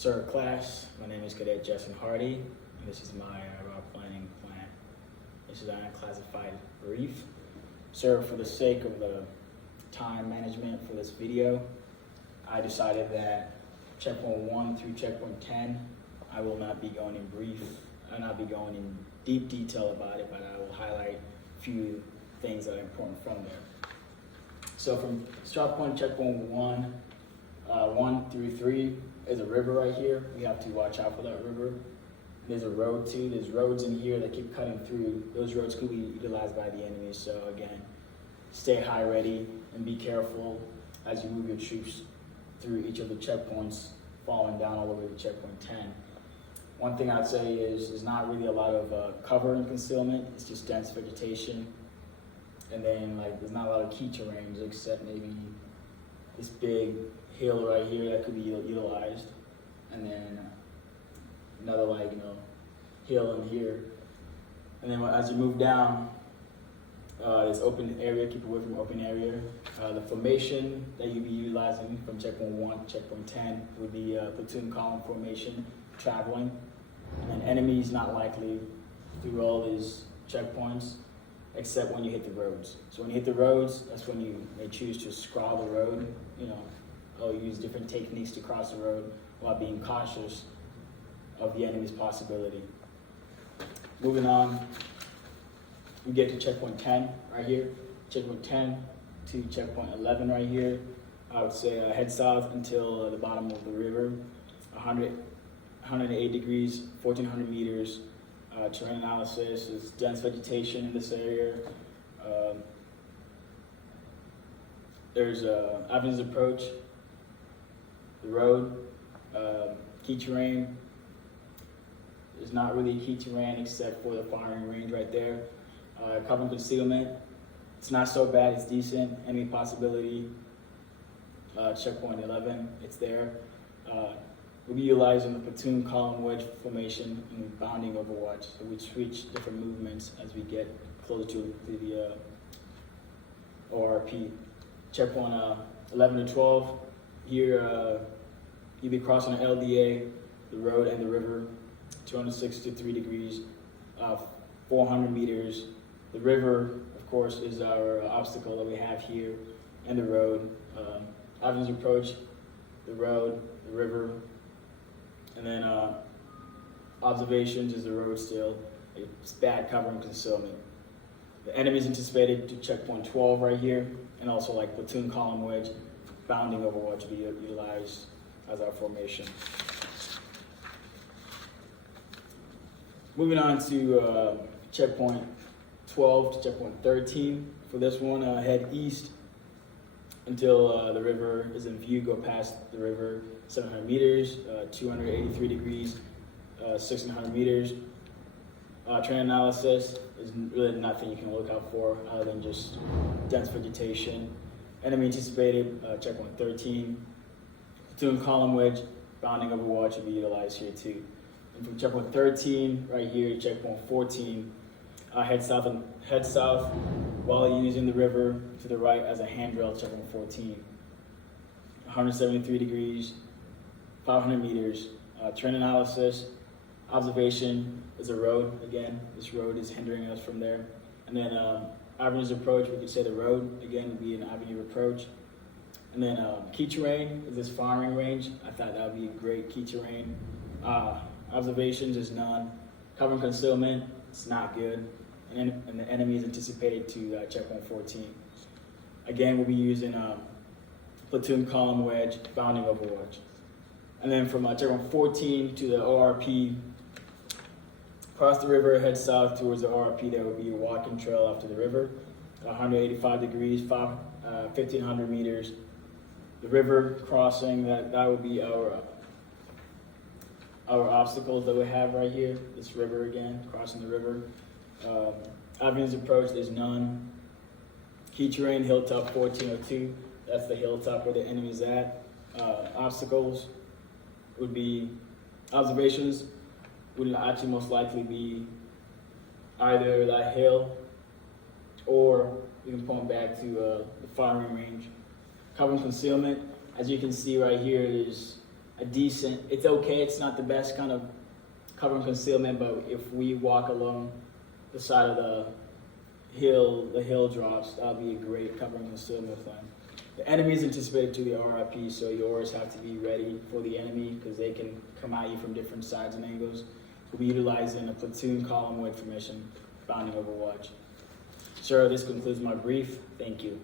Sir class, my name is Cadet Justin Hardy, and this is my route planning plan. This is an unclassified brief. Sir, for the sake of the time management for this video, I decided that checkpoint 1 through checkpoint 10, I will not be going in brief, I'll not be going in deep detail about it, but I will highlight a few things that are important from there. So from start point, checkpoint 1 through 3, there's a river right here. We have to watch out for that river. There's a road too. There's roads in here that keep cutting through. Those roads could be utilized by the enemy. So again, stay high ready and be careful as you move your troops through each of the checkpoints, following down all the way to checkpoint 10. One thing I'd say is there's not really a lot of cover and concealment. It's just dense vegetation. And then there's not a lot of key terrains except maybe this big hill right here that could be utilized. And then another hill in here. And then as you move down, this open area, keep away from open area. The formation that you'll be utilizing from checkpoint 1 to checkpoint 10 would be platoon column formation, traveling. And enemies not likely through all these checkpoints, except when you hit the roads. So when you hit the roads, that's when you may choose to scroll the road, or use different techniques to cross the road while being cautious of the enemy's possibility. Moving on, we get to checkpoint 10 right here. Checkpoint 10 to checkpoint 11 right here. I would say head south until the bottom of the river, 108 degrees, 1,400 meters. Terrain analysis is dense vegetation in this area. There's avenues approach, the road, key terrain. There's not really key terrain except for the firing range right there. Cover and concealment, it's not so bad, it's decent. Enemy possibility, checkpoint 11, it's there. We'll be utilizing the platoon column wedge formation and bounding overwatch. So we switch different movements as we get closer to the ORP. Checkpoint 11 to 12, here you'll be crossing the LDA, the road and the river, 263 degrees, 400 meters. The river, of course, is our obstacle that we have here, and the road. Avenues approach, the road, the river, and then observations is the road still. It's bad cover and concealment. The enemy is anticipated to checkpoint 12 right here, and also platoon column wedge, bounding overwatch will be utilized as our formation. Moving on to checkpoint 12 to checkpoint 13. For this one, head east until the river is in view. Go past the river 700 meters, 283 degrees, 1,600 meters. Terrain analysis is really nothing you can look out for other than just dense vegetation. Enemy anticipated, checkpoint 13. Platoon column wedge, bounding overwatch will be utilized here too. And from checkpoint 13, right here, to checkpoint 14, head south while using the river to the right as a handrail, checkpoint 14. 173 degrees, 500 meters. Terrain analysis, observation is a road. Again, this road is hindering us from there. And then avenues approach, we could say the road, again, would be an avenue approach. And then key terrain is this firing range. I thought that would be a great key terrain. Observations is none. Cover and concealment, it's not good. And the enemy is anticipated to checkpoint 14. Again, we'll be using platoon column wedge, bounding overwatch. And then from checkpoint 14 to the ORP, cross the river, head south towards the ORP. There will be a walking trail after the river, 185 degrees, 1,500 meters. The river crossing, that will be our obstacles that we have right here. This river again, crossing the river. Avenues approach, there's none. Key terrain, hilltop 1402. That's the hilltop where the enemy's at. Obstacles would be, observations would actually most likely be either that hill, or we can point back to the firing range. Cover and concealment, as you can see right here, there's a decent, it's okay, it's not the best kind of cover and concealment, but if we walk along the side of the hill drops, that'll be a great cover and concealment plan. The enemy is anticipated to be RIP, so you always have to be ready for the enemy because they can come at you from different sides and angles. We'll be utilizing a platoon column with formation, founding Overwatch. Sir, this concludes my brief. Thank you.